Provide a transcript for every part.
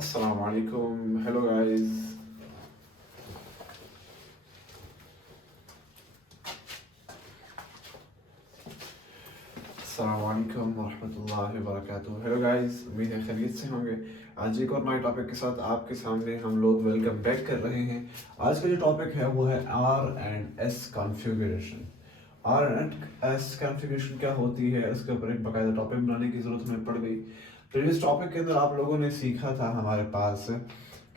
Assalamu alaikum. Hello guys. अस्सलाम वालेकुम रहमतुल्लाहि व बरकातुहू। हेलो गाइस, उम्मीद है खैरियत से होंगे। आज एक और नए टॉपिक के साथ आपके सामने हम लोग वेलकम बैक कर रहे हैं। आज का जो टॉपिक है वो है R and S configuration. R and S configuration क्या होती है, उसके ऊपर एक बाकायदा टॉपिक बनाने की ज़रूरत हमें पड़ गई। प्रीवियस टॉपिक के अंदर आप लोगों ने सीखा था हमारे पास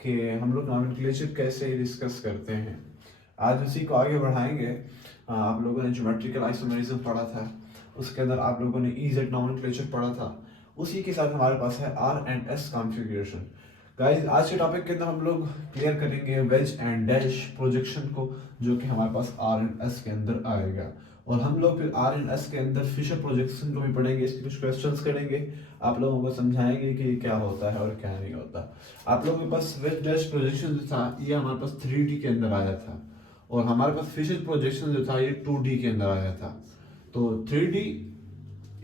कि हम लोग नॉमेनक्लेचर कैसे डिस्कस करते हैं। आज उसी को आगे बढ़ाएंगे। आप लोगों ने ज्योमेट्रिकल आइसोमेरिज्म पढ़ा था, उसके अंदर आप लोगों ने ईजेड नॉमेनक्लेचर पढ़ा था। उसी के साथ हमारे पास है R and S configuration. Guys, आज के टॉपिक के अंदर हम लोग क्लियर करेंगे वेज एंड डैश प्रोजेक्शन को, जो कि हमारे पास आर एंड एस के अंदर आएगा। और हम लोग फिर आर एंड एस के अंदर फिशर प्रोजेक्शन को भी पढ़ेंगे, इसके कुछ क्वेश्चंस करेंगे, आप लोगों को समझाएंगे कि क्या होता है और क्या नहीं होता। आप लोगों के पास वेज डैश प्रोजेक्शन जो था ये हमारे पास 3D के अंदर आया था, और हमारे पास फिशर प्रोजेक्शन जो था ये 2D के अंदर आया था। तो 3D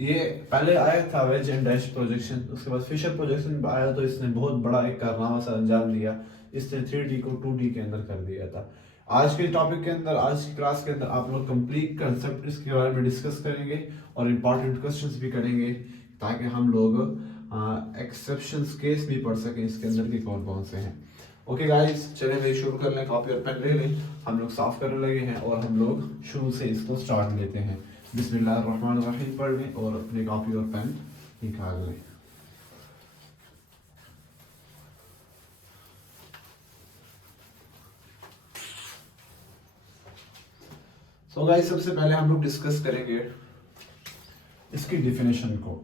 ये पहले आया था वेज एंड डैश प्रोजेक्शन, उसके बाद फिशर प्रोजेक्शन आया, तो इसने बहुत बड़ा एक कारनामा सा अंजाम दिया, इसने 3D को 2D के अंदर कर दिया था। आज के टॉपिक के अंदर, आज की क्लास के अंदर आप लोग कंप्लीट कंसेप्ट इसके बारे में डिस्कस करेंगे और इम्पॉर्टेंट क्वेश्चंस भी करेंगे, ताकि हम लोग एक्सेप्शंस केस भी पढ़ सकें इसके अंदर के कौन कौन से हैं। ओके गाइस, चलें भाई शुरू कर लें, कॉपी और पेन ले लें। हम लोग साफ करने लगे हैं और हम लोग शुरू से इसको स्टार्ट लेते हैं। बिस्मिल्लाहिर्रहमानिर्रहीम पढ़ लें और अपनी कॉपी और पेन निकाल लें। सो गाइस, सबसे पहले हम लोग डिस्कस करेंगे इसकी डिफिनेशन को।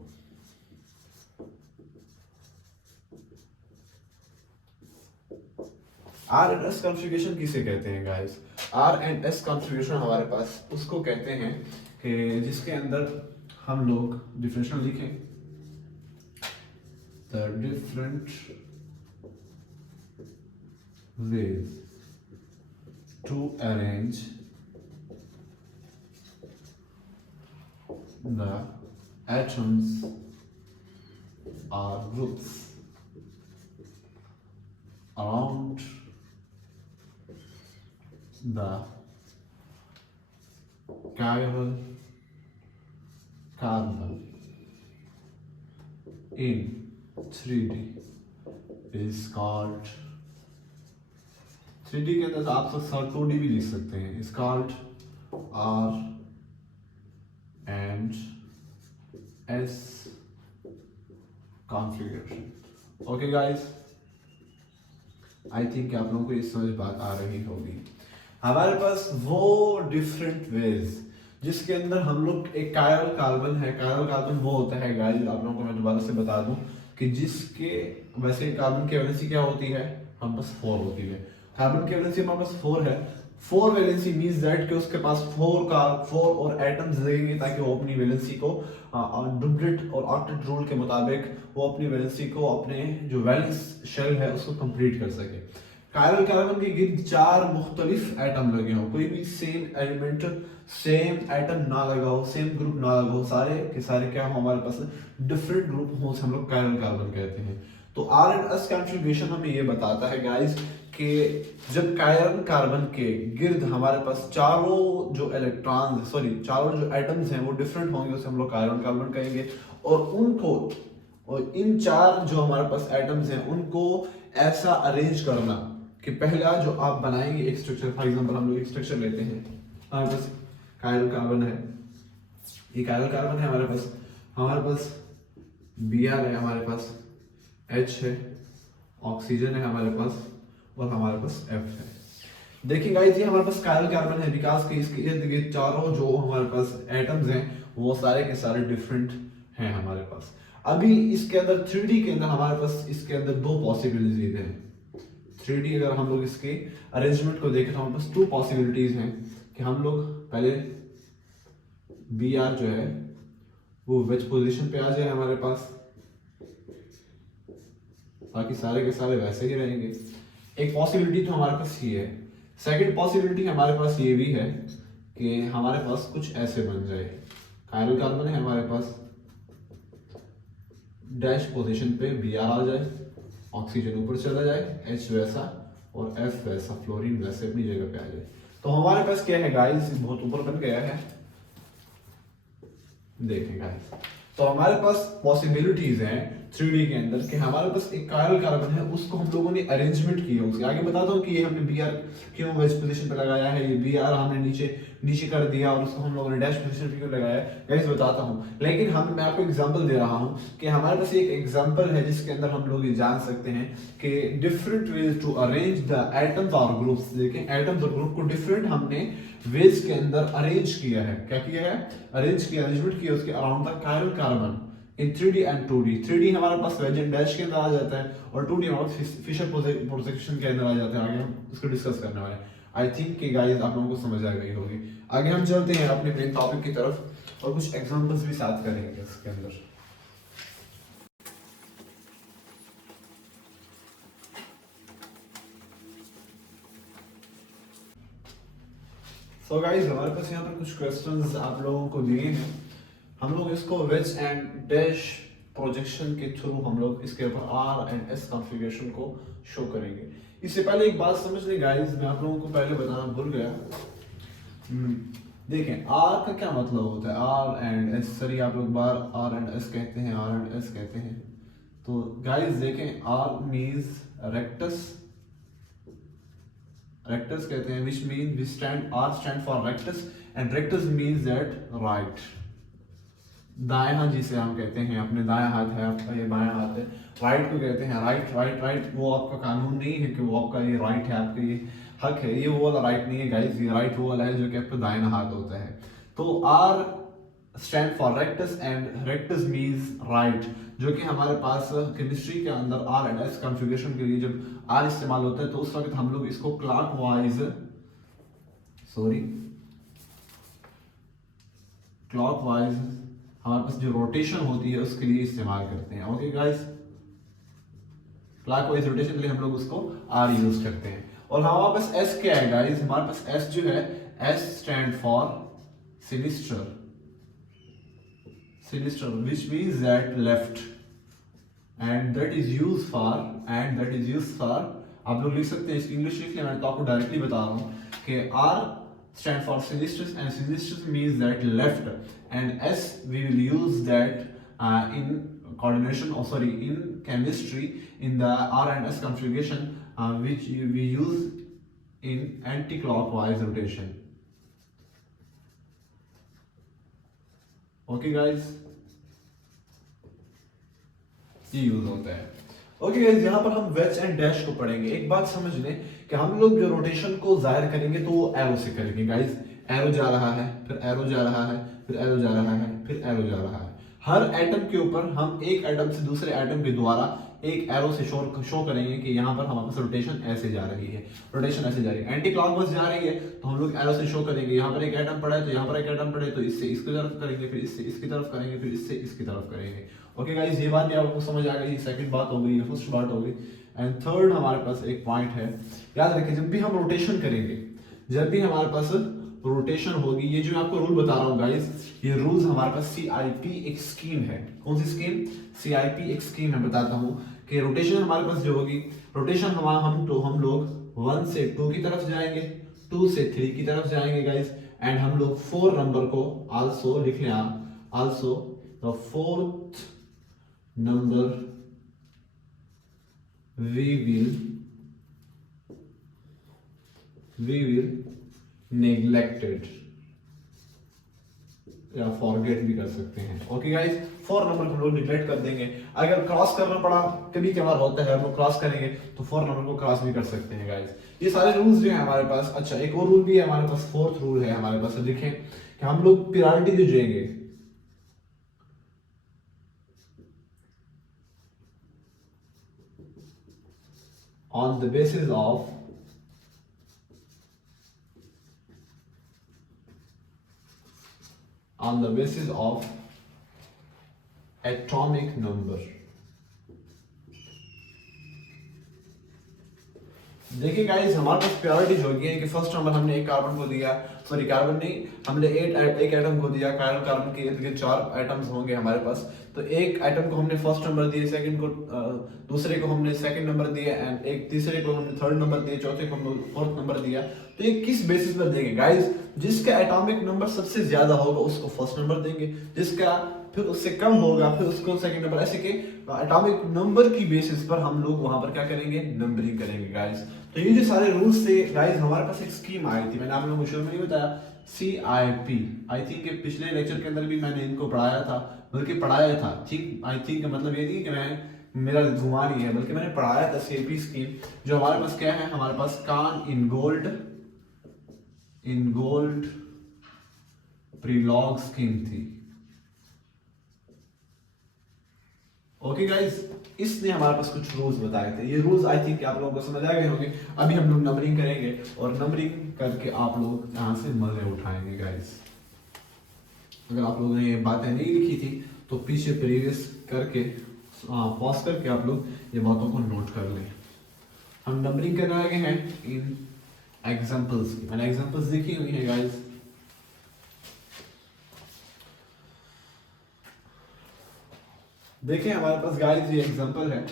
आर एंड एस कॉन्फ़िगरेशन किसे कहते हैं guys? R and S configuration हमारे पास उसको कहते हैं कि जिसके अंदर हम लोग डिफिनेशन लिखें, the different ways to arrange the atoms or groups around the chiral carbon in 3D is called, 3D के अंदर आप सब 2D भी लिख सकते हैं, is called R and S configuration. Okay guys, I think आप लोगों को ये समझ बात आ रही होगी। हमारे पास वो डिफरेंट वेज जिसके अंदर हम लोग, एक कायरल कार्बन है, कायरल कार्बन वो होता है गाइस, आप लोगों को मैं दोबारा से बता दूं कि जिसके, वैसे कार्बन की वैलेंसी क्या होती है, हम बस 4 होती है। कार्बन की वैलेंसी हमारे पास 4 है। 4 वैलेंसी मींस दैट कि उसके पास 4 और एटम्स लगेंगे, ताकि वो अपनी वैलेंसी को डुप्लेट और ऑक्टेट रूल के मुताबिक वो अपनी वैलेंसी को, अपने जो वैलेंस शेल है उसको कंप्लीट कर सके। कायरल कार्बन के गिर्द 4 मुख्तलिफ एटम लगे हों, कोई भी सेम एलिमेंट, सेम एटम ना लगा हो, सेम ग्रुप ना लगा हो, सारे के सारे क्या हो हमारे पास डिफरेंट ग्रुप हो, हम लोग कायरल कार्बन कहते हैं। तो आर एंड एस कॉन्फ़िगरेशन हमें ये बताता है गाइस कि जब कायरल कार्बन के गिर्द हमारे पास चारों जो इलेक्ट्रॉन, सॉरी चारों जो एटम्स हैं वो डिफरेंट होंगे, उसे हम लोग कायरल कार्बन कहेंगे। और उनको, और इन 4 जो हमारे पास एटम्स हैं उनको ऐसा अरेंज करना कि पहला जो आप बनाएंगे एक स्ट्रक्चर, फॉर एग्जांपल हम लोग एक स्ट्रक्चर लेते हैं, हमारे पास कायरल कार्बन है, ये कायरल कार्बन है हमारे पास Br है, हमारे पास H है, ऑक्सीजन है हमारे पास, और हमारे पास F है। देखिए गाइस, ये हमारे पास कायरल कार्बन है बिकॉज के इसके इर्द गिर्द चारों जो हमारे पास एटम्स हैं वो सारे के सारे डिफरेंट हैं हमारे पास। अभी इसके अंदर 3D के अंदर हमारे पास इसके अंदर 2 पॉसिबिलिटीज हैं। 3D अगर हम लोग इसके अरेंजमेंट को देखें तो हमारे पास 2 पॉसिबिलिटीज हैं कि हम लोग पहले Br जो है वो वेज पोजीशन पे आ जाए हमारे पास, बाकी सारे के सारे वैसे ही रहेंगे। एक पॉसिबिलिटी तो हमारे पास ये है। सेकंड पॉसिबिलिटी हमारे पास ये भी है कि हमारे पास कुछ ऐसे बन जाए, कायरल कार्बन है हमारे पास, डैश पोजीशन पे Br आ जाए, ऑक्सीजन ऊपर चला जाए, H वैसा और F वैसा, फ्लोरीन वैसे अपनी जगह पे आ जाए। तो हमारे पास क्या है गाइस, बहुत ऊपर बन गया है, देखें गाइस। तो हमारे पास पॉसिबिलिटीज हैं 3D के अंदर कि हमारे पास एक कायरल कार्बन है, उसको हम लोगों ने अरेंजमेंट किया। उसके आगे बताता हूँ कि ये हमने Br क्यों वेज पोजीशन पे लगाया है, ये Br हमने नीचे नीचे कर दिया और उसको हम लोगों ने डैश पोजीशन पे क्यों लगाया है, गाइस बताता हूँ। लेकिन मैं आपको एग्जांपल दे रहा हूँ कि हमारे पास एक एग्जांपल है जिसके अंदर हम लोग ये जान सकते हैं कि different ways to arrange the atoms और ग्रुप्स। देखें एटम्स और ग्रुप को डिफरेंट हमने वेज के अंदर अरेंज किया है। क्या किया है, अरेंज किया, अरेंजमेंट किया उसके around the chiral carbon in 3D and 2D। 3D हमारे पास वेज एंड डैश के अंदर आ जाता है और 2D हमारे पास फिशर प्रोजेक्शन के अंदर आ जाता है। आगे हम इसको डिस्कस करने वाले हैं। आई थिंक कि गाइस आप लोगों को समझ आ गई होगी। आगे हम चलते हैं अपने मेन टॉपिक की तरफ और कुछ एग्जांपल्स भी साथ करेंगे इसके अंदर। सो गाइस हमारे पास यहाँ पर कुछ क्वेश्चंस आप लोगों को दिए हैं, हम लोग इसको वेज एंड डैश प्रोजेक्शन के थ्रू हम लोग इसके ऊपर R एंड S कॉन्फ़िगरेशन को शो करेंगे। इससे पहले एक बात समझ लें गाइस, मैं आप लोगों को पहले बताना भूल गया। देखें R का क्या मतलब होता है, R एंड S, सर आप लोग बार R एंड S कहते हैं, R एंड S कहते हैं। तो गाइस देखें R मीन्स रेक्टस, रेक्टस कहते हैं, which means we stand, R stand for rectus and rectus means that right, दाएं हाथ जिसे हम कहते हैं, अपने दाएं हाथ है आपका, ये बायां हाथ है, राइट को कहते हैं राइट। राइट राइट वो आपका कानून नहीं है कि वो आपका ये राइट है, आपका ये हक है, ये वो वाला राइट नहीं है गाइस, ये राइट वो वाला है जो कि आपका दाहिना हाथ होता है। तो R stand for rectus and rectus means right, जो कि हमारे पास केमिस्ट्री के अंदर R एंड S कॉन्फ़िगरेशन के लिए जब R इस्तेमाल होता है तो उस वक्त हम लोग इसको क्लॉकवाइज हमारे पास जो रोटेशन होती है उसके लिए इस्तेमाल करते हैं। ओके गाइस, क्लॉकवाइज रोटेशन के लिए हम लोग उसको R यूज करते हैं। और हमारे पास S क्या है गाइस, हमारे पास S जो है, S stand for sinister, sinister which means that left and that is used for आप लोग लिख सकते हैं, इसकी इंग्लिश लिख लिया, मैं तो आपको डायरेक्टली बता रहा हूँ कि R stand for sinisters and sinisters means that left and S we will use that in coordination in chemistry in the R and S configuration which we use in anti-clockwise rotation. Okay guys, ये use होता है। Okay guys, यहाँ पर हम veg and dash को पढ़ेंगे। एक बात समझ लें कि हम लोग जो रोटेशन को जाहिर करेंगे तो वो एरो से करेंगे गाइस। एरो जा रहा है, फिर एरो जा रहा है, फिर एरो जा रहा है, फिर एरो जा रहा है। हर एटम के ऊपर हम एक एटम से दूसरे एटम के द्वारा एक एरो से शो करेंगे कि यहाँ पर हमारे पास रोटेशन ऐसे जा रही है, रोटेशन ऐसे जा रही है, एंटी क्लॉकवाइज जा रही है तो हम लोग एरो से शो करेंगे। यहाँ पर एक एटम पड़ा है तो यहाँ पर एक एटम पड़े तो इससे इसकी तरफ करेंगे, फिर इससे इसकी तरफ करेंगे, फिर इससे इसकी तरफ करेंगे। ओके गाइस, ये बात भी आपको समझ आ गई। सेकंड बात हो गई, फर्स्ट बात हो गई। एंड थर्ड हमारे पास एक पॉइंट है, याद रखिए जब भी हम रोटेशन करेंगे, जब भी हमारे पास रोटेशन होगी, ये जो मैं आपको रूल बता रहा हूँ गाइस, ये रूल्स हमारे पास CIP एक स्कीम है। कौन सी स्कीम? CIP एक स्कीम है। बताता हूँ कि रोटेशन हमारे पास जो होगी, रोटेशन हम लोग 1 से 2 की तरफ जाएंगे, 2 से 3 की तरफ जाएंगे गाइस, एंड हम लोग 4 नंबर को आल्सो लिख लें आप, also the 4th number we will neglected या फॉरगेट भी कर सकते हैं। ओके गाइस, 4 नंबर को लोग निगलेक्ट कर देंगे। अगर क्रॉस करना पड़ा, कभी कभार होता है, हम लोग क्रॉस करेंगे तो 4 नंबर को क्रॉस भी कर सकते हैं गाइस। ये सारे रूल्स जो है हमारे पास। अच्छा, एक और रूल भी है हमारे पास, 4th रूल है हमारे पास। देखें कि हम लोग प्रायोरिटी जो देंगे, on the basis of atomic number। देखिए गाइस, हमारे पास प्रायोरिटीज हो गई है कि फर्स्ट नंबर हमने एक कार्बन को दिया, सॉरी कार्बन नहीं, हमने एक एटम को दिया। कायरल कार्बन के इर्द गिर्द 4 एटम्स होंगे हमारे पास, तो एक एटम को हमने फर्स्ट नंबर दिए, सेकंड को दूसरे को हमने सेकंड नंबर दिया, एंड एक तीसरे को हमने थर्ड नंबर दिया, चौथे को हमने फोर्थ नंबर दिया। तो ये किस बेसिस पर देंगे गाइस? जिसका एटॉमिक नंबर सबसे ज्यादा होगा उसको फर्स्ट नंबर देंगे, जिसका फिर उससे कम होगा फिर उसको सेकंड नंबर, ऐसे के एटॉमिक नंबर की बेसिस पर हम लोग वहां पर क्या करेंगे, नंबरिंग करेंगे गाइस। तो ये जो सारे रूल्स थे गाइस, हमारे पास एक स्कीम आई थी, मैंने आप लोगों को शुरू में नहीं बताया, CIP। आई थिंक पिछले लेक्चर के अंदर भी मैंने इनको पढ़ाया था, बल्कि पढ़ाया था, ठीक, आई थिंक मतलब ये नहीं कि मैं मेरा घुमा नहीं है, बल्कि मैंने पढ़ाया था CIP स्कीम। जो हमारे पास क्या है, हमारे पास कान इन गोल्ड प्रीलॉग स्कीम थी। ओके गाइस, इसने हमारे पास कुछ रूल्स बताए थे। ये रूल्स आई थिंक आप लोगों को समझ आ गए होंगे। अभी हम लोग नंबरिंग करेंगे और नंबरिंग करके आप लोग यहाँ से मजे उठाएंगे गाइस। अगर आप लोगों ने ये बातें नहीं लिखी थी तो पीछे प्रीवियस करके पॉज करके आप लोग ये बातों को नोट कर लें। हम नंबरिंग करने लगे हैं इन एग्जाम्पल्स की। मैंने एग्जाम्पल्स देखी हुई है गाइस। देखिए हमारे पास गाइस ये एग्जांपल है,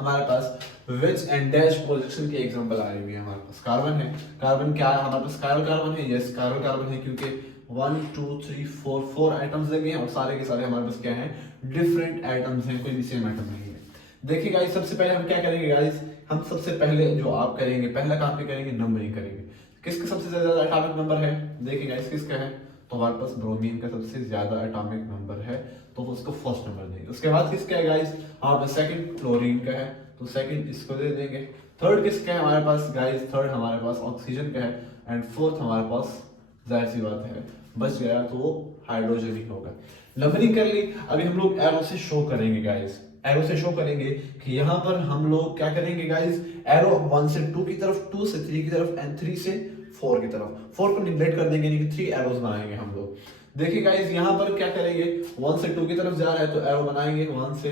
हमारे पास विच एंड डैश प्रोजेक्शन की एग्जांपल आ रही है। हमारे पास कार्बन है, कार्बन क्या है, हमारे पास कायरल कार्बन है, यस कायरल कार्बन है, क्योंकि 1 2 3 4 एटम्स लगे हैं और सारे के सारे हमारे पास क्या है, डिफरेंट एटम्स हैं, कोई भी सेम एटम नहीं है। देखिए गाइस, सबसे पहले हम क्या करेंगे गाइस, हम सबसे पहले जो आप करेंगे, पहला काम क्या करेंगे, नंबरिंग करेंगे। किसका सबसे ज्यादा एटॉमिक नंबर है, देखिए गाइस किसका है, तो हमारे पास ब्रोमीन का सबसे ज्यादा एटॉमिक नंबर है, तो उसको फर्स्ट नंबर देंगे। उसके बाद किसका है गाइस, हमारे पास सेकंड क्लोरीन का है, तो सेकंड इसको दे देंगे। थर्ड किसका है हमारे पास गाइस, थर्ड हमारे पास ऑक्सीजन का है, एंड फोर्थ हमारे पास जाहिर सी बात है बच गया तो वो हाइड्रोजन ही होगा। नंबरिंग कर ली। अभी हम लोग एरो से शो करेंगे गाइस, एरो से शो करेंगे कि यहाँ पर हम लोग क्या करेंगे गाइस, एरो 1 से 2 की तरफ, 2 से 3 की तरफ, एंड 3 से 4 की तरफ। 4 को निगलेक्ट कर देंगे, यानी कि 3 एरोस बनाएंगे हम लोग। देखिए गाइस, यहाँ पर क्या करेंगे, 1 से 2 की तरफ जा रहा है तो एरो बनाएंगे 1 से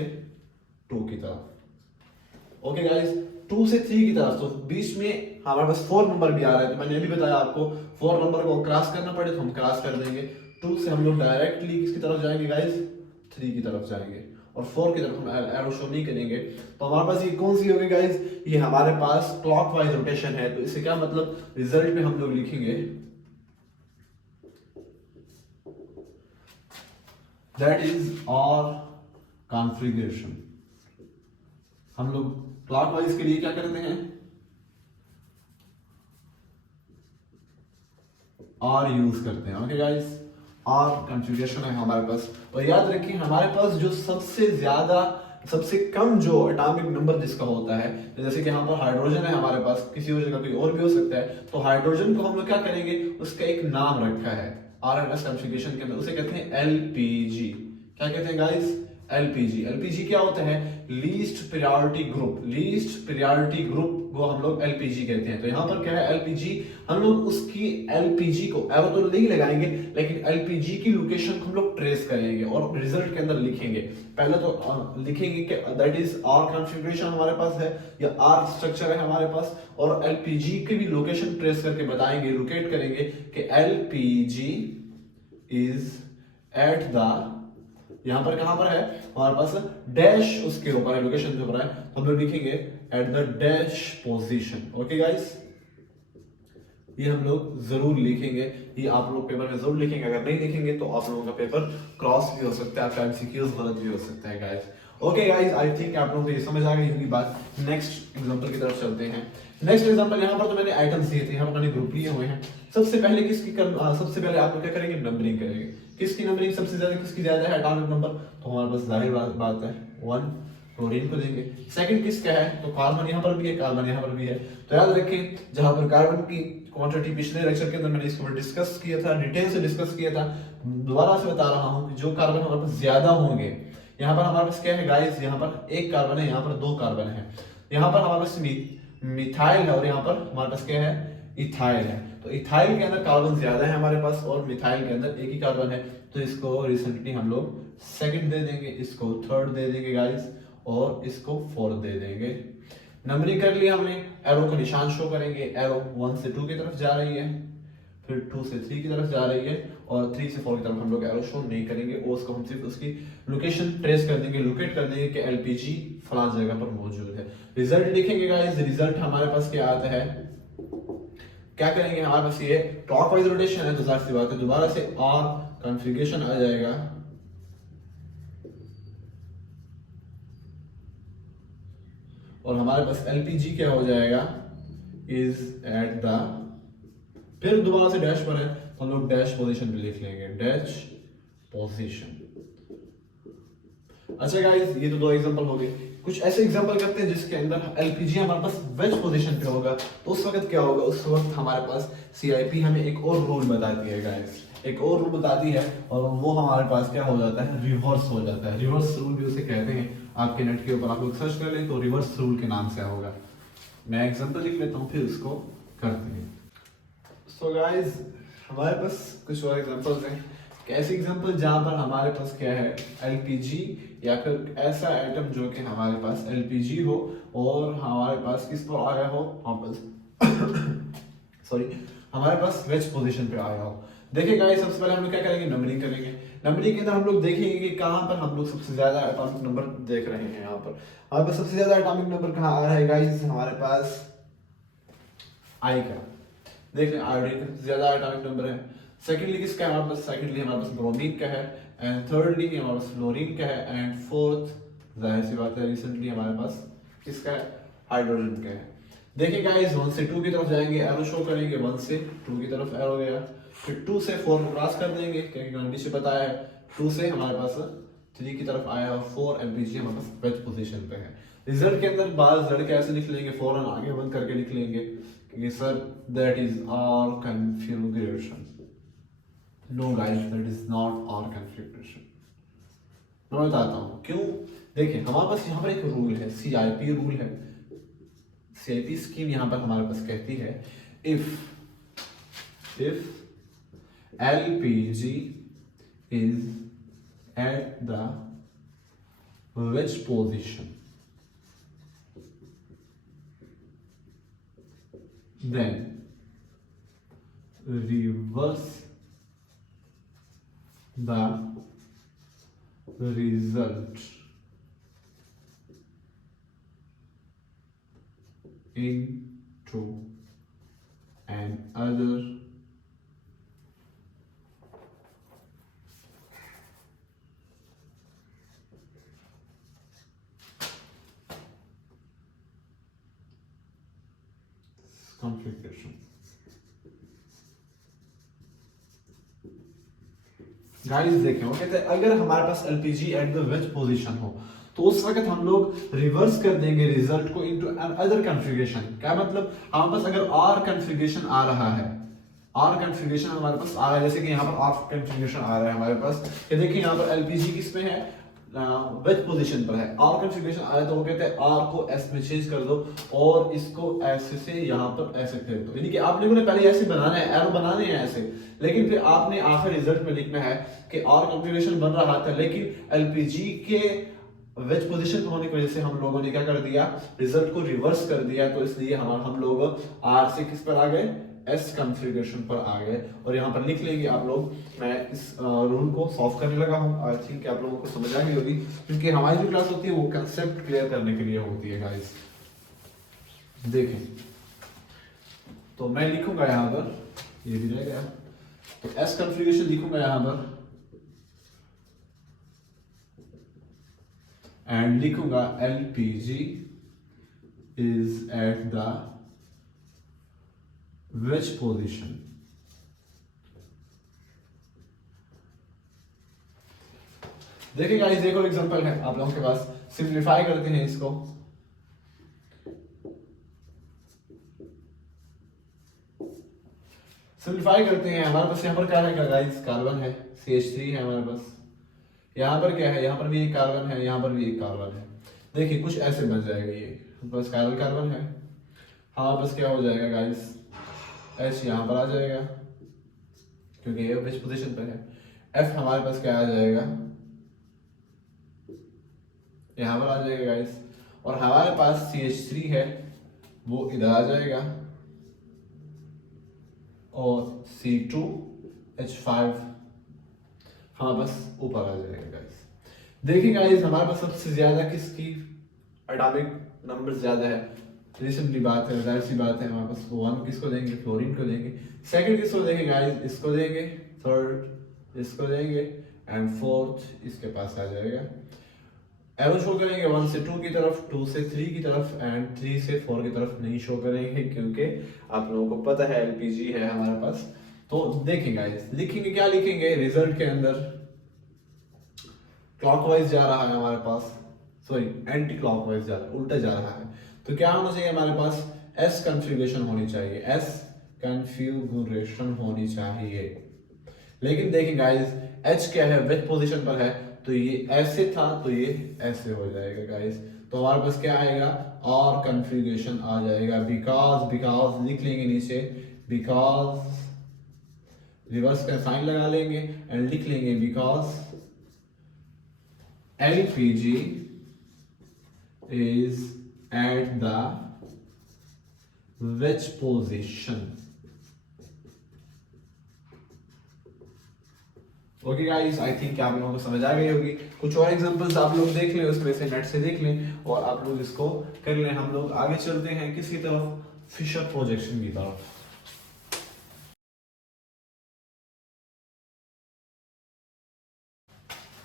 2 की तरफ। ओके गाइस, 2 से 3 की तरफ, तो बीच में हमारे पास 4 नंबर भी आ रहा है, तो मैंने अभी बताया आपको 4 नंबर को क्रॉस करना पड़े तो हम क्रॉस कर देंगे। 2 से हम लोग डायरेक्टली किसकी तरफ जाएंगे गाइस, 3 की तरफ जाएंगे, और 4 की तरफ हम एरो शो नहीं करेंगे। तो हमारे पास ये कौन सी होगी गाइस, ये हमारे पास क्लॉकवाइज रोटेशन है। तो इससे क्या मतलब, रिजल्ट में हम लोग लिखेंगे दैट इज और कॉन्फ़िगरेशन। हम लोग क्लॉकवाइज के लिए क्या करते हैं, और यूज करते हैं। ओके गाइस, और कॉन्फ़िगरेशन है हमारे पास। और याद रखिए हमारे पास जो सबसे कम जो एटॉमिक नंबर जिसका होता है, जैसे कि यहाँ पर हाइड्रोजन है हमारे पास, किसी और जगह कोई और भी हो सकता है, तो हाइड्रोजन को हम लोग क्या करेंगे, उसका एक नाम रखा है RMS कॉन्फ़िगरेशन के अंदर, उसे कहते हैं LPG। क्या कहते हैं गाइस, LPG। LPG क्या होता है, least priority group. Least priority group को हम लोग LPG कहते हैं। तो यहाँ पर क्या है, LPG, हम लोग उसकी LPG को एरो तो नहीं लगाएंगे, लेकिन LPG की लोकेशन को हम लोग ट्रेस करेंगे और रिजल्ट के अंदर लिखेंगे। पहले तो लिखेंगे कि दैट इज आर कॉन्फ़िगरेशन हमारे पास है, या आर स्ट्रक्चर है हमारे पास, और LPG की भी लोकेशन ट्रेस करके बताएंगे, लोकेट करेंगे कि LPG इज एट द, यहां पर कहां पर है हमारे पास, डैश उसके ऊपर है, लोकेशन के ऊपर है, हम लोग लिखेंगे at the dash position. Okay guys, ये हम लोग जरूर लिखेंगे, ये आप लोग पेपर में जरूर लिखेंगे। अगर नहीं लिखेंगे तो आप लोगों का पेपर क्रॉस भी हो सकता है, आपका MCQs गलत भी हो सकता है guys. Okay guys, I think आप लोगों को ये समझ आ गई होगी बात। नेक्स्ट एग्जांपल की तरफ चलते हैं। नेक्स्ट एग्जांपल, यहाँ पर तो मैंने आइटम्स दिए थे, यहाँ पर मैंने ग्रुप लिए हुए हैं। सबसे पहले सबसे पहले आप लोग क्या करेंगे, नंबरिंग करेंगे। किसकी नंबरिंग सबसे ज्यादा, किसकी ज्यादा है एटॉमिक नंबर, तो हमारे पास जाहिर बात है 1 क्लोरीन को देंगे। सेकंड किसका है, तो कार्बन यहाँ पर भी है, कार्बन यहाँ पर भी है। तो याद रखें, जहां पर कार्बन की क्वांटिटी पिछले लेक्चर के अंदर मैंने इसको डिस्कस किया था, डिटेल से डिस्कस किया था, दोबारा से बता रहा हूं कि जो कार्बन हमारे पास ज्यादा होंगे, यहाँ पर हमारे पास क्या है गाइस, यहाँ पर 1 कार्बन है, यहाँ पर 2 कार्बन है, यहाँ पर हमारे पास मिथाइल है, और यहाँ पर हमारे पास क्या है, इथाइल है। तो इथाइल के अंदर कार्बन ज्यादा है हमारे पास, और मिथाइल के अंदर 1 ही कार्बन है, तो इसको रिसेंटली हम लोग सेकंड दे देंगे, इसको थर्ड दे देंगे गाइस, और इसको फोर्थ दे देंगे। नंबरिंग कर लिया हमने, एरो का निशान शो करेंगे, एरो 1 से 2 की तरफ जा रही है, फिर 2 से 3 की तरफ जा रही है, और 3 से 4 की तरफ हम लोग एरो शो नहीं करेंगे, और उसको हम सिर्फ उसकी लोकेशन ट्रेस कर देंगे, लोकेट कर देंगे कि एलपीजी फलां जगह पर मौजूद है। रिजल्ट लिखेंगे गाइस, रिजल्ट हमारे पास क्या आता है, क्या करेंगे, हमारे पास ये क्लॉकवाइज रोटेशन है तो जाहिर सी बात है दोबारा से आर कॉन्फ़िगरेशन आ जाएगा, और हमारे पास एलपीजी क्या हो जाएगा, इज एट द, फिर दोबारा से डैश पर है तो हम लोग डैश पोजीशन पे लिख लेंगे, डैश पोजीशन। अच्छा गाइस, ये तो दो एग्जांपल हो गए। कुछ ऐसे एग्जांपल करते हैं जिसके अंदर एलपीजी हमारे पास वेज पोजीशन पे होगा, तो उस वक्त क्या होगा, उस वक्त हमारे पास सीआईपी हमें एक और रूल बताती है गाइस, एक और रूल बताती है, और वो हमारे पास क्या हो जाता है, रिवर्स हो जाता है। रिवर्स रूल भी उसे कहते हैं, आपके नेट के ऊपर आप लोग सर्च कर लें तो रिवर्स रूल के नाम से होगा। मैं एग्जांपल लिख लेता हूँ फिर उसको करते हैं। सो गाइस, हमारे पास कुछ और एग्जांपल्स हैं। कैसे एग्जांपल, जहां पर हमारे पास क्या है, एलपीजी या फिर ऐसा आइटम जो कि हमारे पास एलपीजी हो और हमारे पास किस पर आया हो, सॉरी, हमारे पास वेज पोजीशन पे आया हो। देखिए गाइस, सबसे पहले हम लोग क्या करेंगे, नंबरिंग करेंगे। नंबरिंग के अंदर हम लोग देखेंगे कि कहां पर हम लोग सबसे ज्यादा एटॉमिक नंबर देख रहे हैं। यहाँ पर हमारे पास सबसे ज्यादा एटॉमिक नंबर कहाँ आ रहा है गाइस, हमारे पास आई का, देख लें आयोडीन का ज्यादा एटॉमिक नंबर है। सेकेंडली किसका है हमारे पास, सेकेंडली हमारे पास ब्रोमीन का है, एंड थर्डली हमारे पास फ्लोरीन का है, एंड फोर्थ जाहिर सी बात है रिसेंटली हमारे पास किसका है, हाइड्रोजन का है। देखिए गाइस, 1 से 2 की तरफ जाएंगे, एरो शो करेंगे, 1 से 2 की तरफ एरो गया, फिर 2 से 4 को क्रॉस कर देंगे क्योंकि कंडीशन बताया है, 2 से हमारे पास 3 की तरफ आया और 4 एलपीजी हमारे पास वेज पोजीशन पे है। रिजल्ट के अंदर बाज लड़के ऐसे लिख लेंगे, फौरन आगे बंद करके लिख लेंगे कि sir that is our configuration. No guys, that is not our configuration. मैं बताता हूँ क्यों। देखिए, हमारे पास यहाँ पर एक रूल है, सीआईपी रूल है, सीआईपी स्कीम यहाँ पर हमारे पास कहती है, if LPG is at the wedge position, then reverse the result into another configuration। Guys देखें, वो कहते हैं अगर हमारे पास LPG at the wedge position हो तो उस वक्त हम लोग रिवर्स कर देंगे रिजल्ट को इनटू अदर कॉन्फ़िगरेशन। क्या मतलब, हमारे पास अगर आर कॉन्फ़िगरेशन आ रहा है, आर कॉन्फ़िगरेशन हमारे पास आ रहा है, जैसे कि यहाँ पर आर कॉन्फ़िगरेशन आ रहा है हमारे पास, ये देखिए यहाँ पर एलपीजी किस में है, वेज पोजीशन पर है, आर कॉन्फ़िगरेशन आया तो वो कहते हैं आर को एस में चेंज कर दो और इसको ऐसे से यहाँ पर ऐसे फेर दो, यानी कि आप लोगों ने पहले ऐसे बनाना है, एरो बनाने हैं ऐसे, लेकिन फिर आपने आखिर रिजल्ट में लिखना है कि आर कॉन्फ़िगरेशन बन रहा था लेकिन एलपीजी के वेज पोजीशन पर होने की वजह से हम लोगों ने क्या कर दिया, रिजल्ट को रिवर्स कर दिया, तो इसलिए हम लोग आर से किस पर आ गए, एस कॉन्फ़िगरेशन पर आ गए। और यहाँ पर लिख लेंगे आप लोग, मैं इस रूल को सॉल्व करने लगा हूँ, आई थिंक आप लोगों को समझ आ गई होगी, क्योंकि हमारी जो क्लास होती है वो कंसेप्ट क्लियर करने के लिए होती है गाइस। देखें, तो मैं लिखूंगा यहाँ पर, ये भी रह गया, तो एस कॉन्फ़िगरेशन लिखूंगा यहाँ पर, एंड लिखूंगा LPG is eight the wedge position. देखिए गाइस, एक और एग्जांपल है आप लोगों के पास, सिंपलीफाई करते हैं इसको। सिंपलीफाई करते हैं, हमारे पास यहाँ पर क्या है गाइस, कार्बन है, CH3 है हमारे पास, यहाँ पर क्या है, यहाँ पर भी एक कार्बन है, यहाँ पर भी एक कार्बन है। देखिए कुछ ऐसे बन जाएगा, ये बस कार्बन कार्बन है, हाँ बस क्या हो जाएगा गाइस, H यहाँ पर आ जाएगा क्योंकि ये विच पोजीशन पे है। F हमारे पास क्या आ जाएगा, यहाँ पर आ जाएगा गाइस, और हमारे पास CH3 है वो इधर आ जाएगा और C2H5 हाँ बस ऊपर आ जाएगा गाइस। देखिए गाइस हमारे पास सबसे ज्यादा किसकी एटॉमिक नंबर ज्यादा है, रिसेंटली बात है, जाहिर सी बात है हमारे पास वन किसको देंगे, फ्लोरीन को देंगे। सेकंड किसको देंगे गाइस, इसको देंगे। थर्ड इसको देंगे एंड फोर्थ इसके पास आ जाएगा। एरो शो करेंगे 1 से 2 की तरफ, 2 से 3 की तरफ एंड 3 से 4 की तरफ नहीं शो करेंगे क्योंकि आप लोगों को पता है LPG है हमारे पास। तो देखिए गाइस लिखेंगे क्या लिखेंगे, रिजल्ट के अंदर क्लॉकवाइज जा रहा है हमारे पास, सॉरी एंटी क्लॉकवाइज जा रहा है, उल्टा जा रहा है। तो क्या होना चाहिए हमारे पास, S कन्फिगरेशन होनी चाहिए, S कन्फिगरेशन होनी चाहिए। लेकिन देखिए गाइस H क्या है, विथ पोजीशन पर है, तो ये ऐसे था तो ये ऐसे हो जाएगा गाइस। तो हमारे पास क्या आएगा, और कन्फिगरेशन आ जाएगा। बिकॉज लिख लेंगे नीचे, बिकॉज रिवर्स का साइन लगा लेंगे एंड लिख लेंगे because LPG is at the which position। Okay guys I think आप लोगों को समझ आ गई होगी। कुछ और एग्जांपल्स आप लोग देख लें, उसमें से नेट से देख लें और आप लोग इसको कर लें। हम लोग आगे चलते हैं किसकी तरफ, फिशर प्रोजेक्शन की तरफ।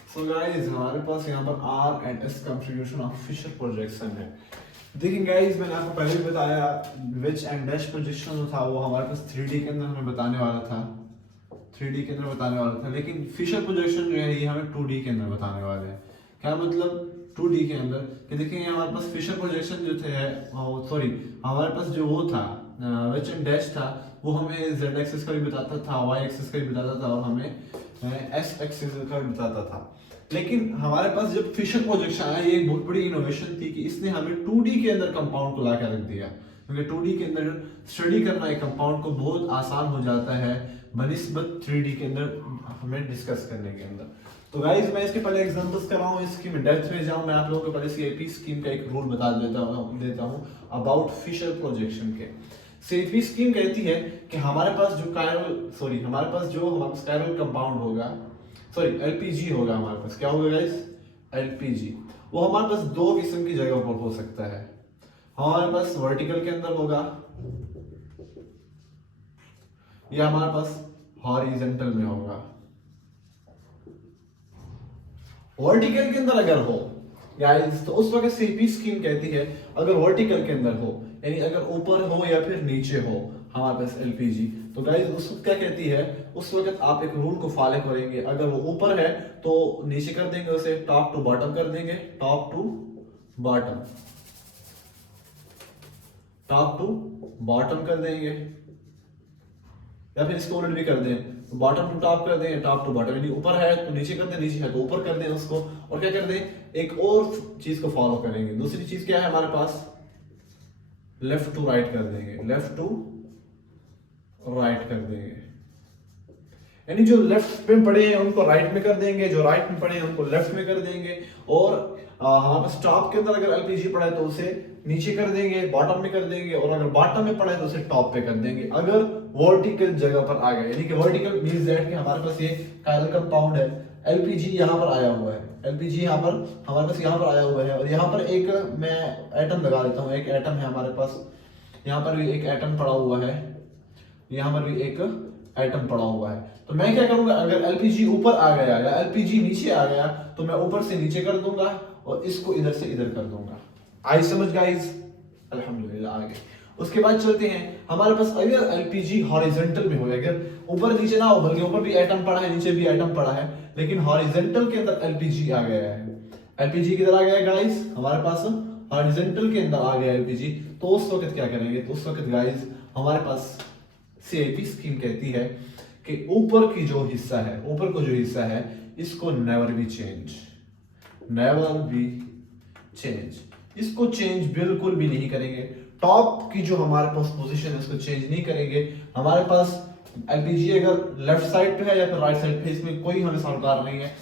सो गाइस हमारे पास यहाँ पर R and S configuration of Fischer projection है। देखिए गाइस मैंने आपको पहले भी बताया विच एंड डैश प्रोजेक्शन जो था वो हमारे पास 3D के अंदर हमें बताने वाला था, 3D के अंदर बताने वाला था, लेकिन फिशर प्रोजेक्शन जो है ये हमें 2D के अंदर बताने वाले हैं। क्या मतलब 2D के अंदर कि देखिए हमारे पास फिशर प्रोजेक्शन जो थे, सॉरी हमारे पास जो वो था विच एंड डैश था वो हमें z एक्सिस का भी बताता था, y एक्सिस का भी बताता था और हमें s एक्सिस का भी बताता था। लेकिन हमारे पास जब फिशर प्रोजेक्शन आया ये एक बहुत बड़ी इनोवेशन थी कि इसने हमें 2D के अंदर कंपाउंड को ला कर रख दिया, क्योंकि 2D के अंदर स्टडी करना एक कंपाउंड को बहुत आसान हो जाता है बनिस्बत 3D के अंदर हमें डिस्कस करने के अंदर। तो गाइस मैं इसके पहले एग्जांपल्स कर रहा हूँ, इसकी मैं डेप्थ में जाऊँ, मैं आप लोगों को पहले CIP स्कीम का एक रूल बता देता हूँ अबाउट फिशर प्रोजेक्शन के। CIP स्कीम कहती है कि हमारे पास जो हमारे पास कायरल कंपाउंड होगा, सॉरी LPG होगा, हमारे पास क्या होगा गाइस, LPG। वो हमारे पास दो किस्म की जगह पर हो सकता है, हमारे पास वर्टिकल के अंदर होगा या हमारे पास हॉरिजॉन्टल में होगा। वर्टिकल के अंदर अगर हो गाइस तो उस वक्त CIP स्कीम कहती है अगर वर्टिकल के अंदर हो यानी अगर ऊपर हो या फिर नीचे हो हमारे पास LPG, तो गाइस उस वक्त क्या कहती है, उस वक्त आप एक रूल को फॉलो करेंगे। अगर वो ऊपर है तो नीचे कर देंगे, उसे टॉप टू बॉटम कर देंगे, top to bottom, top to bottom कर देंगे, या फिर इसको उलट भी कर दें, बॉटम टू टॉप कर दें, टॉप टू बॉटम, यानी ऊपर है तो नीचे कर दें, नीचे है तो ऊपर कर दें उसको। और क्या कर दें, एक और चीज को फॉलो करेंगे। दूसरी चीज क्या है हमारे पास, लेफ्ट टू राइट कर देंगे, लेफ्ट टू राइट कर देंगे, यानी जो लेफ्ट में पड़े हैं उनको राइट में कर देंगे, जो राइट में पड़े हैं उनको लेफ्ट में कर देंगे। और हमारे पास टॉप के अंदर अगर LPG पड़ा है तो उसे नीचे कर देंगे, बॉटम में कर देंगे, और अगर बॉटम में पड़ा है तो उसे टॉप पे कर देंगे अगर वर्टिकल जगह पर आ गया। यानी कि वर्टिकल मींस दैट कि हमारे पास ये कायरल कंपाउंड है, LPG यहाँ पर आया हुआ है, LPG यहाँ पर हमारे पास यहाँ पर आया हुआ है, और यहाँ पर एक मैं एटम लगा देता हूँ, एक एटम है हमारे पास, यहाँ पर भी एक एटम पड़ा हुआ है, यहाँ पर भी एक एटम पड़ा हुआ है। तो मैं क्या करूंगा, अगर LPG ऊपर आ गया या LPG नीचे आ गया तो मैं ऊपर से नीचे कर दूंगा और इसको इधर से इधर कर दूंगा। आई समझ गाइस, अल्हम्दुलिल्लाह आ गए। उसके बाद चलते हैं, हमारे पास अगर LPG हॉरिजॉन्टल में हो, अगर ऊपर नीचे ना हो, बल्कि ऊपर भी एटम पड़ा है नीचे भी एटम पड़ा है, लेकिन हॉरिजॉन्टल के अंदर LPG आ गया है, LPG किधर आ गया है गाइस, हमारे पास हॉरिजॉन्टल के अंदर आ गया LPG। तो उस वक्त क्या करेंगे, तो उस वक्त गाइस हमारे पास CIP स्कीम कहती है कि ऊपर की जो हिस्सा है, ऊपर को जो हिस्सा है इसको never be change, never be change, इसको चेंज बिल्कुल भी नहीं करेंगे। टॉप की जो हमारे पास पोजीशन है इसको चेंज नहीं करेंगे। हमारे पास LPG अगर लेफ्ट साइड पे है या फिर राइट साइड पे, इसमें कोई हमें सरोकार नहीं है,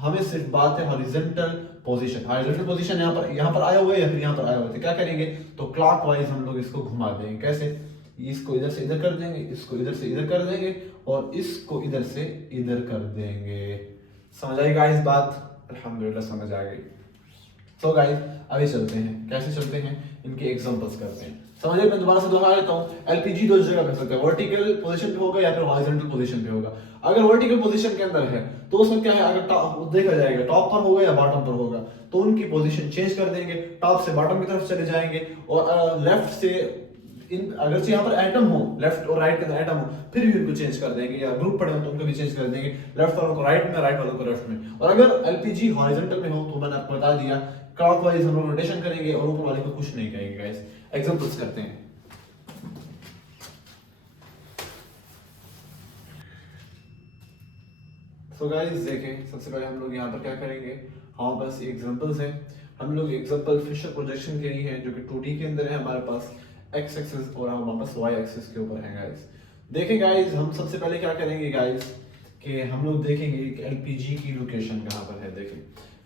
हमें सिर्फ बात है हॉरिजॉन्टल पोजीशन। हॉरिजॉन्टल पोजीशन यहाँ पर आए हुए या फिर यहाँ पर आए हुए थे, क्या करेंगे तो क्लॉकवाइज हम लोग इसको घुमा देंगे। कैसे, इसको इधर से इधर कर देंगे, इसको इधर से इधर कर देंगे और इसको इधर से इधर कर देंगे। समझ आई गाइस बात? अल्हम्दुलिल्लाह समझ आ गई। तो गाइस अभी चलते हैं, कैसे चलते हैं इनके एग्जांपल्स करते हैं। समझिए, मैं दोबारा से दोहरा देता हूँ। एलपीजी दो जगह कर सकते हैं, वर्टिकल पोजीशन पे होगा या फिर हॉरिजॉन्टल पोजीशन पे होगा। अगर वर्टिकल पोजीशन के अंदर है तो उसमें क्या है, अगर देखा जाएगा टॉप पर होगा या बॉटम पर होगा तो उनकी पोजीशन चेंज कर देंगे, टॉप से बॉटम की तरफ चले जाएंगे और लेफ्ट से अगर यहाँ पर एटम हो, लेफ्ट और राइट के अंदर एटम हो, फिर भी उनको चेंज कर देंगे, या ग्रुप पड़े हो तो उनको भी चेंज कर देंगे, लेफ्ट वालों को राइट में, राइट वालों को लेफ्ट में। और अगर एलपीजी हॉरिजॉन्टल में हो तो मैंने आपको बता दिया क्लॉकवाइज हम लोग रोटेशन करेंगे और ऊपर वाले को कुछ नहीं कहेंगे। गाइस एग्जांपल्स करते हैं। तो गाइस देखें, सबसे पहले हम लोग यहाँ पर क्या करेंगे, हमारे पास एग्जांपल्स हैं। हम लोग एग्जांपल फिशर प्रोजेक्शन के लिए हैं जो कि 2D के अंदर है हमारे पास, एक्स एक्सिस और हमारे पास वाई एक्सिस के ऊपर है। गाइस देखें गाइस, हम सबसे पहले क्या करेंगे गाइस कि हम लोग देखेंगे कि एलपीजी की लोकेशन कहाँ पर है। देखें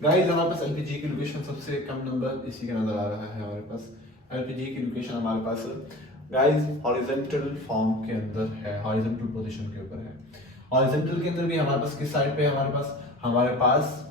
गाइस, हमारे पास एलपीजी की लोकेशन सबसे कम नंबर इसी का नजर आ रहा है। हमारे पास एलपीजी की लोकेशन हमारे पास गाइस हॉरिजॉन्टल फॉर्म के अंदर है, हॉरिजॉन्टल पोजीशन के ऊपर है। हॉरिजॉन्टल के अंदर भी हमारे पास किस साइड पे है, हमारे पास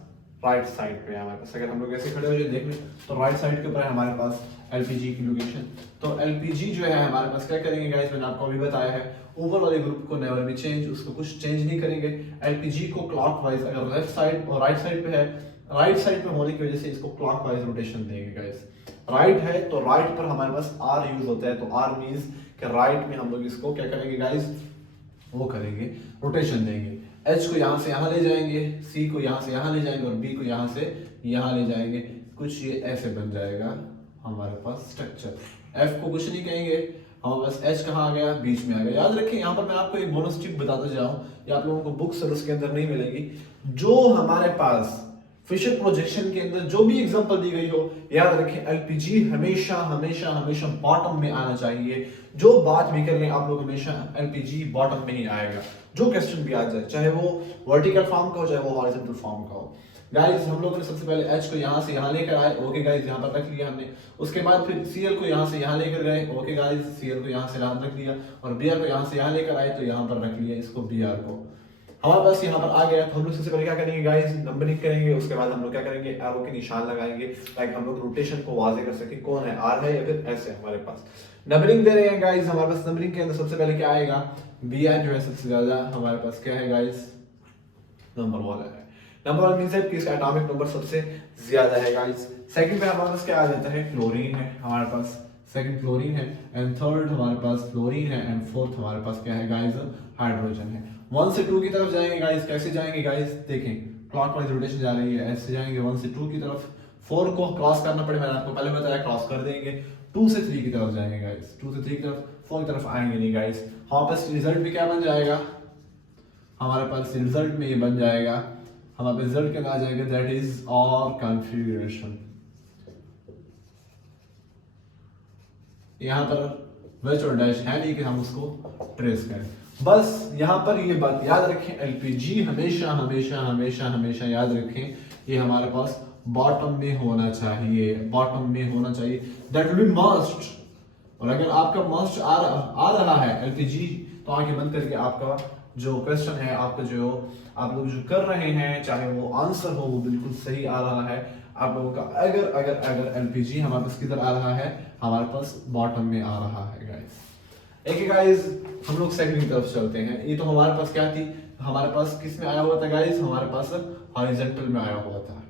राइट साइड पे है हमारे पास। अगर हम लोग ऐसे खड़े हो जाए देख लें तो राइट साइड के ऊपर है हमारे पास एलपीजी की लोकेशन। तो एलपीजी जो है हमारे पास क्या करेंगे गाइस, मैंने आपको अभी बताया है, ऊपर वाले ग्रुप को नेवर बी चेंज, उसको कुछ चेंज नहीं करेंगे। एलपीजी को क्लॉकवाइज, अगर लेफ्ट साइड और राइट साइड पे है, राइट साइड पे होने की वजह से इसको क्लॉकवाइज रोटेशन देंगे गाइस। राइट है तो राइट पर हमारे पास आर यूज होता है, तो आर मींस कि राइट में हम लोग इसको क्या करेंगे गाइस, वो करेंगे, रोटेशन देंगे। एच को यहाँ से यहाँ ले जाएंगे, सी को यहाँ से यहाँ ले जाएंगे और बी को यहाँ से यहाँ ले जाएंगे। कुछ ये ऐसे बन जाएगा हमारे पास स्ट्रक्चर। एफ को कुछ नहीं कहेंगे, हमारे पास एच कहाँ आ गया, बीच में आ गया। याद रखें, यहाँ पर मैं आपको एक बोनस टिप बताता जाऊँ, ये आप लोगों को बुक्स और उसके अंदर नहीं मिलेगी। जो हमारे पास फिशर प्रोजेक्शन के अंदर जो भी एग्जांपल दी गई हो, याद रखें एलपीजी हमेशा हमेशा हमेशा बॉटम में आना चाहिए। जो बात भी कर लें आप लोग, हमेशा एलपीजी बॉटम में ही आएगा। जो क्वेश्चन भी आ जाए, चाहे वो वर्टिकल फॉर्म का हो चाहे वो हॉरिजॉन्टल फॉर्म का हो। गाइस हम लोगों ने सबसे पहले एच को यहाँ से यहाँ लेकर आए, ओके गाइस यहाँ पर रख लिया हमने। उसके बाद फिर सीएल को यहाँ से यहाँ लेकर गए, ओके गाइस सीएल को यहाँ से यहाँ रख लिया, और बीआर को यहाँ से यहाँ लेकर आए तो यहाँ पर रख लिया इसको बीआर को। हमारे पास यहाँ पर आ गया तो हम लोग सबसे पहले क्या करेंगे गाइस, नंबरिंग करेंगे। उसके बाद हम लोग क्या करेंगे, एरो के निशान लगाएंगे ताकि हम लोग रोटेशन को वाजे कर सके कौन है, आर है या फिर एस है। हमारे पास नंबरिंग दे रहे हैं गाइस, हमारे पास नंबरिंग के अंदर सबसे पहले क्या आएगा, बी आर जो है सबसे ज्यादा हमारे पास क्या है गाइस, नंबर 1 है। नंबर 1 मींस कि इसका एटॉमिक नंबर सबसे ज्यादा है गाइस। सेकंड पे हमारे पास क्या आ जाता है, क्लोरीन है हमारे पास, सेकंड क्लोरीन है, एंड थर्ड हमारे पास फ्लोरीन है, एंड फोर्थ हमारे पास क्या है गाइस, हाइड्रोजन है। 1 से 2 की तरफ जाएंगे गाइस, कैसे जाएंगे गाइस, देखें क्लॉकवाइज रोटेशन जा रही है, ऐसे जाएंगे 1 से 2 की तरफ। 4 को क्रॉस करना पड़े, मैंने आपको पहले बताया क्रॉस कर देंगे। 2 से 3 की तरफ जाएंगे गाइस, 2 से 3 की तरफ, 4 की तरफ आएंगे नहीं गाइस। हमारे पास रिजल्ट भी क्या बन जाएगा, हमारे पास रिजल्ट में ये बन जाएगा, हमारे पास रिजल्ट क्या आ जाएगा, दैट इज और कॉन्फ़िगरेशन। यहाँ पर वेच और डैश है नहीं कि हम उसको ट्रेस करें। बस यहाँ पर ये बात याद रखें, एलपीजी हमेशा हमेशा हमेशा हमेशा याद रखें, ये हमारे पास बॉटम में होना चाहिए, बॉटम में होना चाहिए, दैट विल बी मस्ट। और अगर आपका मस्ट आ रहा है एलपीजी, तो आंखें बंद करके आपका जो क्वेश्चन है, आपका जो आप लोग जो कर रहे हैं, चाहे वो आंसर हो वो बिल्कुल सही आ रहा है आप लोगों का। अगर अगर अगर एलपीजी हमारे पास किधर आ रहा है, हमारे पास बॉटम में आ रहा है गाइस। एक गाइस हम लोग सेकंड की तरफ चलते हैं। ये तो हमारे पास क्या थी, हमारे पास किस में आया हुआ था गाइस, हमारे पास हॉरिजॉन्टल में आया हुआ था।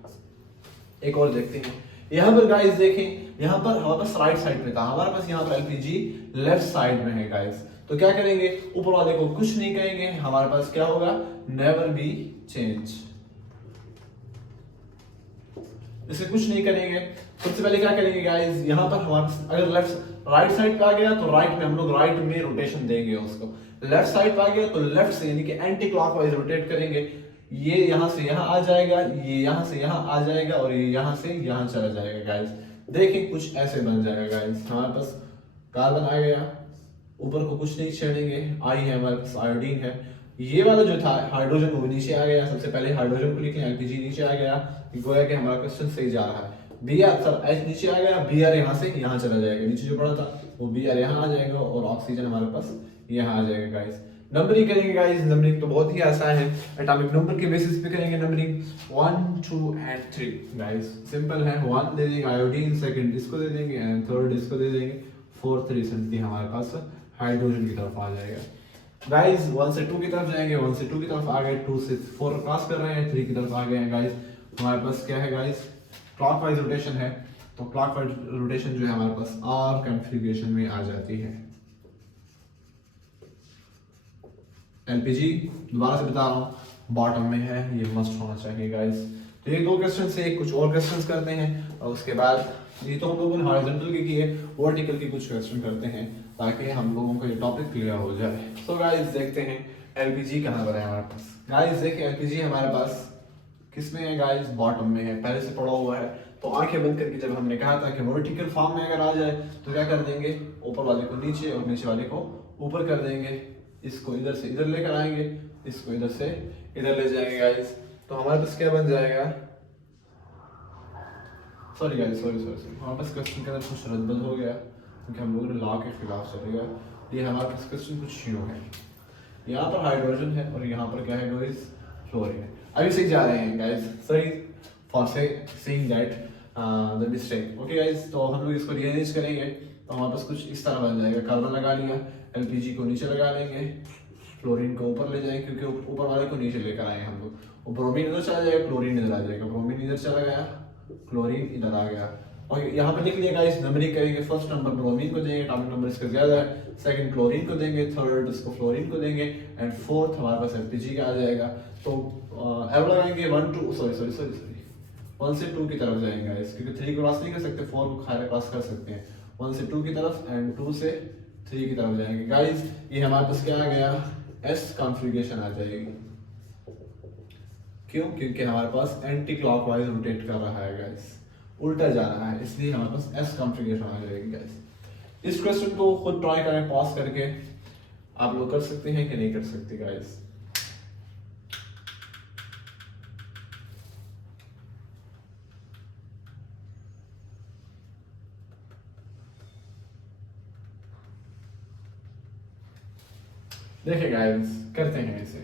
एक और देखते हैं, यहाँ पर गाइस देखें, यहाँ पर हमारे पास राइट साइड पे था, हमारे पास यहाँ पर एलपीजी लेफ्ट साइड में है गाइस। तो क्या करेंगे, ऊपर वाले को कुछ नहीं कहेंगे, हमारे पास क्या होगा, नेवर बी चेंज, इसे कुछ नहीं करेंगे। सबसे पहले क्या करेंगे गाइस, यहाँ पर हमारे अगर लेफ्ट राइट साइड पे आ गया तो राइट में हम लोग राइट में रोटेशन देंगे उसको, लेफ्ट साइड पे आ गया तो लेफ्ट से यानी कि एंटी क्लॉकवाइज रोटेट करेंगे। ये यहाँ से यहाँ आ जाएगा, ये यहाँ से यहाँ आ जाएगा और ये यहाँ से यहाँ चला जाएगा गाइस। देखिए कुछ ऐसे बन जाएगा गाइस, हमारे पास कार्बन आ गया, ऊपर को कुछ नहीं छेड़ेंगे, आई है हमारे पास आयोडीन है, ये वाला जो था हाइड्रोजन वो नीचे आ गया, सबसे पहले हाइड्रोजन को लिख लें, एलपीजी नीचे आ गया, गोया कि हमारा क्वेश्चन सही जा रहा है। बी आर सर एच नीचे आ गया, बी आर यहाँ से यहाँ चला जाएगा, नीचे जो पड़ा था वो बी आर यहाँ आ जाएगा और ऑक्सीजन हमारे पास यहाँ आ जाएगा गाइस। नंबरिंग करेंगे गाइस, नंबरिंग तो बहुत ही आसान है, एटॉमिक नंबर के बेसिस पे करेंगे नंबरिंग 1 2 एंड 3 गाइस, सिंपल है। 1 दे देंगे आयोडीन, सेकंड इसको दे देंगे एंड थर्ड इसको दे देंगे, फोर्थ रिसेंटली हमारे पास हाइड्रोजन की तरफ आ जाएगा गाइस। 1 से 2 की तरफ जाएंगे, 1 से 2 की तरफ आ गए, 2 से 4 क्रॉस कर रहे हैं, 3 की तरफ आ गए हैं गाइस। हमारे पास क्या है गाइस, क्लॉकवाइज रोटेशन है, तो क्लॉकवाइज रोटेशन जो है हमारे पास आर कॉन्फ़िगरेशन में आ जाती है। एलपीजी दोबारा से बता रहा हूँ बॉटम में है, ये मस्ट होना चाहिए गाइस। तो ये 2 क्वेश्चन से कुछ और क्वेश्चंस करते हैं और उसके बाद ये तो हम लोगों ने हॉरिजॉन्टल के किए, वर्टिकल के कुछ क्वेश्चन करते हैं ताकि हम लोगों को ये टॉपिक क्लियर हो जाए। तो गाइस देखते हैं एलपीजी कहाँ पर है हमारे पास। गाइस देखिए एलपीजी हमारे पास किस में है गाइस, बॉटम में है, पहले से पड़ा हुआ है। तो आंखें बंद करके जब हमने कहा था कि वर्टिकल फॉर्म में अगर आ जाए तो क्या कर देंगे, ऊपर वाले को नीचे और नीचे वाले को ऊपर कर देंगे, इसको इधर से इधर लेकर आएंगे, इसको इधर से इधर ले जाएंगे गाइस। तो हमारे पास क्या बन जाएगा, सॉरी गाइस सॉरी हमारे पास क्वेश्चन के अंदर कुछ रद्द हो गया क्योंकि हम लोगों ने लॉ के खिलाफ चले गए। ये हमारे पास क्वेश्चन कुछ यूँ है, यहाँ पर हाइड्रोजन है और यहाँ पर क्या है गाइस, फ्लोरीन है। अभी सही जा रहे हैं गाइस, सही for saying that the mistake. Okay guys, तो हम लोग इसको रीअरेंज करेंगे तो हमारे पास कुछ इस तरह बन जाएगा। कार्बन लगा लिया, एलपीजी को नीचे लगा लेंगे, फ्लोरीन को ऊपर ले जाएंगे क्योंकि ऊपर वाले को नीचे लेकर आए हम लोग, और ब्रोमीन इधर चला जाएगा, क्लोरीन इधर आ जाएगा, ब्रोमीन इधर चला गया, क्लोरीन इधर आ गया। और यहाँ पे लिख लिया गाइस, नंबरिंग करेंगे, फर्स्ट नंबर ब्रोमीन को देंगे, एटॉमिक नंबर इसका ज्यादा है, सेकंड क्लोरीन को देंगे, थर्ड इसको फ्लोरीन को देंगे एंड फोर्थ हमारे पास एलपीजी का आ जाएगा। तो एरो लगाएंगे 1 2 सॉरी 1 से 2 की तरफ जाएंगे गाइस, क्योंकि 3 क्रॉस नहीं कर सकते, 4 को खाली क्रॉस कर सकते हैं। 1 से 2 की तरफ एंड 2 से 3 की तरफ जाएंगे गाइस। ये हमारे पास क्या आ गया, एस कॉन्फ़िगरेशन आ जाएगी। क्यों, क्योंकि हमारे पास एंटी क्लॉकवाइज रोटेट कर रहा है गाइस, उल्टा जा रहा है, इसलिए हमारे पास एस कॉन्फ़िगरेशन आ जाएगी गाइस। इस क्वेश्चन को खुद ट्राई करें, पॉज करके आप लोग कर सकते हैं कि नहीं कर सकते गाइस। देखिए गाइस करते हैं इसे।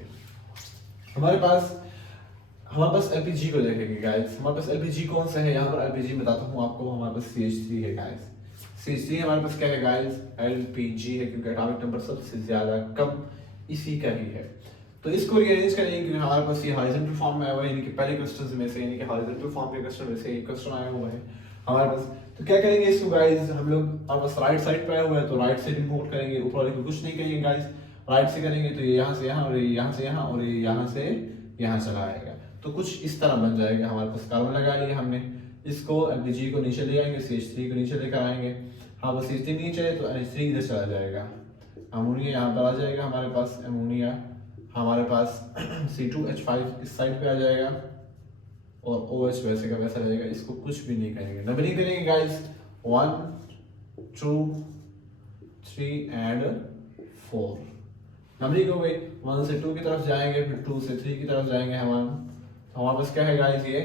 हमारे पास एलपीजी को देखेंगे गाइस। हमारे पास एलपीजी कौन सा है, यहाँ पर एलपीजी बताता हूँ आपको, हमारे पास CH3 है गाइस। CH3 हमारे पास क्या है गाइस, एलपीजी है, क्योंकि एटॉमिक नंबर सबसे ज्यादा कम इसी का ही है। तो इसको रीअरेंज करेंगे क्योंकि हमारे पास ये हॉरिजॉन्टल फॉर्म में आया हुआ है, यानी कि पहले क्वेश्चन में से, यानी कि हॉरिजॉन्टल फॉर्म के क्वेश्चन में से एक क्वेश्चन आया हुआ है हमारे पास। तो क्या करेंगे इसको गाइस, हम लोग हमारे पास राइट साइड पे आया हुआ है तो राइट से रिमूव करेंगे, ऊपर वाले को कुछ नहीं करेंगे गाइस, राइट से करेंगे तो ये यहाँ से यहाँ और ये यहाँ से यहाँ और ये यहाँ से यहाँ चला आएगा। तो कुछ इस तरह बन जाएगा। हमारे पास कार्बन लगा लिया हमने, इसको एलपीजी को नीचे ले आएंगे, CH3 को नीचे लेकर आएंगे। हाँ बस CH3 नीचे है तो NH3 इधर चला जाएगा, अमोनिया यहाँ पर आ जाएगा हमारे पास, अमोनिया हमारे पास C2H5 इस साइड पे आ जाएगा और OH वैसे का वैसा रहेगा। इसको कुछ भी नहीं करेंगे, नंबरिंग करेंगे गाइस 1 2 3 एंड 4। नंबरिंग हो गई, 1 से 2 की तरफ जाएंगे, फिर 2 से 3 की तरफ जाएंगे तो हमारे पास क्या है गाइस, ये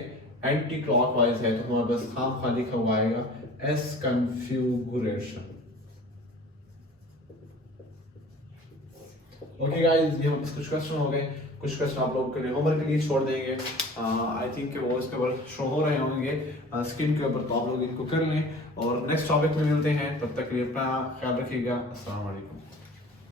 एंटी क्लॉकवाइज है, तो हमारे पास खाम खा लिखा हुआ आएगा एस कॉन्फ़िगरेशन। ओके गाइस, ये बस कुछ क्वेश्चन हो गए, कुछ क्वेश्चन आप लोगों के लिए होमवर्क के लिए छोड़ देंगे। आई थिंक कि वो इस पे शो हो रहे होंगे स्क्रीन के ऊपर, तो आप लोग इनको कर लें और नेक्स्ट टॉपिक में मिलते हैं। तब तक के लिए अपना ख्याल रखिएगा। अस्सलाम वालेकुम।